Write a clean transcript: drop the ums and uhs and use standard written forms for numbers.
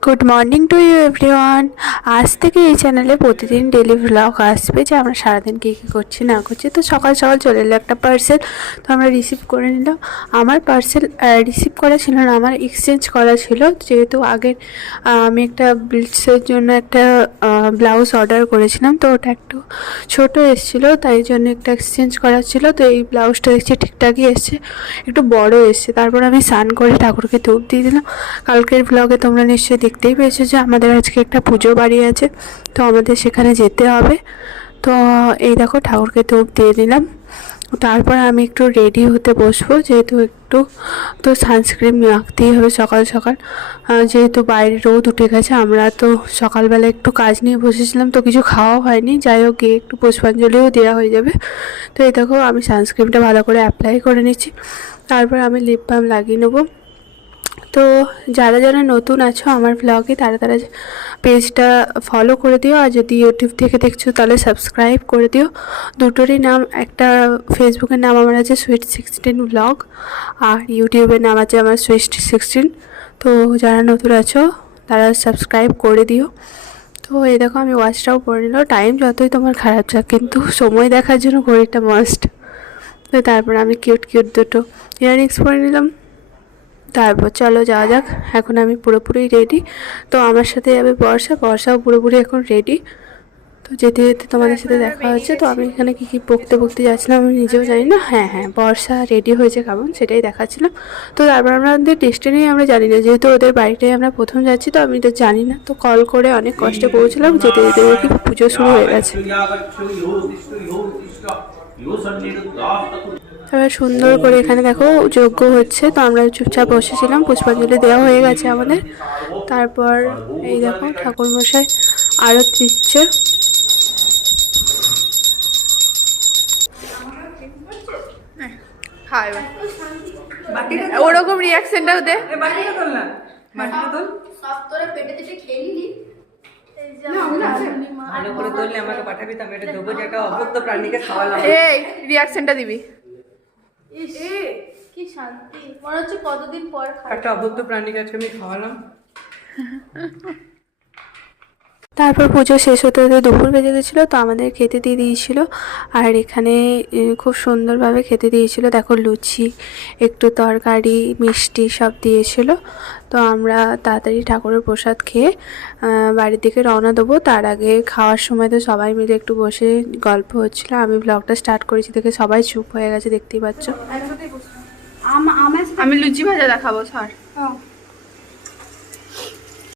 Good morning to you everyone. আজ থেকে এই চ্যানেলে প্রতিদিন ডেলি ভ্লগ আসবে যে আমরা সারাদিন কী কী করছি না করছি। তো সকাল সকাল চলে এলো একটা পার্সেল, তো আমরা রিসিভ করে নিলাম। আমার পার্সেল রিসিভ করা ছিল না, আমার এক্সচেঞ্জ করা ছিল। যেহেতু আগের আমি একটা ব্লিটসের জন্য একটা ব্লাউজ অর্ডার করেছিলাম, তো ওটা একটু ছোটো এসেছিলো, তাই জন্য একটা এক্সচেঞ্জ করা ছিল। তো এই ব্লাউজটা দেখছি ঠিকঠাকই এসছে, একটু বড় এসছে। তারপর আমি স্নান করে ঠাকুরকে ধূপ দিয়ে দিলাম। কালকের ব্লগে তোমরা নিশ্চয়ই দেখতেই পেয়েছো যে আমাদের আজকে একটা পুজো বাড়ি আছে, তো আমাদের সেখানে যেতে হবে। তো এই দেখো ঠাকুরকে ধূপ দিয়ে দিলাম। তারপর আমি একটু রেডি হতে বসবো, যেহেতু একটু তো সানস্ক্রিন মাখতেই হবে সকাল সকাল, যেহেতু বাইরে রোদ উঠে গেছে। আমরা তো সকালবেলা একটু কাজ নিয়ে বসেছিলাম, তো কিছু খাওয়া হয়নি। যাই হোক, গিয়ে একটু পুষ্পাঞ্জলিও দেওয়া হয়ে যাবে। তো এই দেখো আমি সানস্ক্রিনটা ভালো করে অ্যাপ্লাই করে নিচ্ছি। তারপর আমি লিপ বাম লাগিয়ে নেবো। তো যারা যারা নতুন আছো আমার ব্লগে, তারা পেজটা ফলো করে দিও, আর যদি ইউটিউব থেকে দেখছো তাহলে সাবস্ক্রাইব করে দিও। দুটোরই নাম, একটা ফেসবুকের নাম আমার আছে সুইট16 ব্লগ, আর ইউটিউবের নাম আছে আমার সুইট16। তো যারা নতুন আছো তারা সাবস্ক্রাইব করে দিও। তো এই দেখো আমি ওয়াচটাও পরে নিলাম। টাইম যতই তোমার খারাপ যাক, কিন্তু সময় দেখার জন্য ঘড়িটা মাস্ট। তো তারপর আমি কিউট কিউট দুটো ইয়াররিংস পরে নিলাম। তারপর চলো যাওয়া যাক। এখন আমি পুরোপুরি রেডি। তো আমার সাথে যাবে বর্ষাও পুরোপুরি এখন রেডি। তো যেতে যেতে তোমাদের সাথে দেখা হচ্ছে। তো আমি এখানে কী বকতে যাচ্ছিলাম আমি নিজেও জানি না। হ্যাঁ, বর্ষা রেডি হয়েছে কেমন সেটাই দেখাচ্ছিলাম। তো তারপর আমাদের ডেস্টিনি আমরা জানি না, যেহেতু ওদের বাড়িটাই আমরা প্রথম যাচ্ছি, তো আমি তো জানি না। তো কল করে অনেক কষ্টে পৌঁছলাম। যেতে যেতে দেখি পুজো শুরু হয়ে গেছে। এবার সুন্দর করে এখানে দেখো যজ্ঞ হচ্ছে, তো আমরা চুপচাপ বসেছিলাম। পুষ্পাঞ্জলি দেওয়া হয়ে গেছে আমাদের। তারপর এই দেখো ঠাকুরমশাই আরতি দিচ্ছে। ওরকম রিয়াকশনটাও দে। এই রিয়াকশনটা দিবি। কি শান্তি, মনে হচ্ছে কতদিন পর একটা অভুক্ত প্রাণীকে আজকে আমি খাওয়ালাম। তারপর পুজো শেষ হতে হতে দুপুর বেজে গেছিলো, তো আমাদের খেতে দিয়ে দিয়েছিল। আর এখানে খুব সুন্দরভাবে খেতে দিয়েছিল। দেখো লুচি, একটু তরকারি, মিষ্টি সব দিয়েছিল। তো আমরা তাড়াতাড়ি ঠাকুরের প্রসাদ খেয়ে বাড়ির দিকে রওনা দেবো। তার আগে খাওয়ার সময় তো সবাই মিলে একটু বসে গল্প হচ্ছিলো। আমি ব্লগটা স্টার্ট করেছি দেখে সবাই চুপ হয়ে গেছে, দেখতেই পাচ্ছ। আমি লুচি ভাজা দেখাবো স্যার।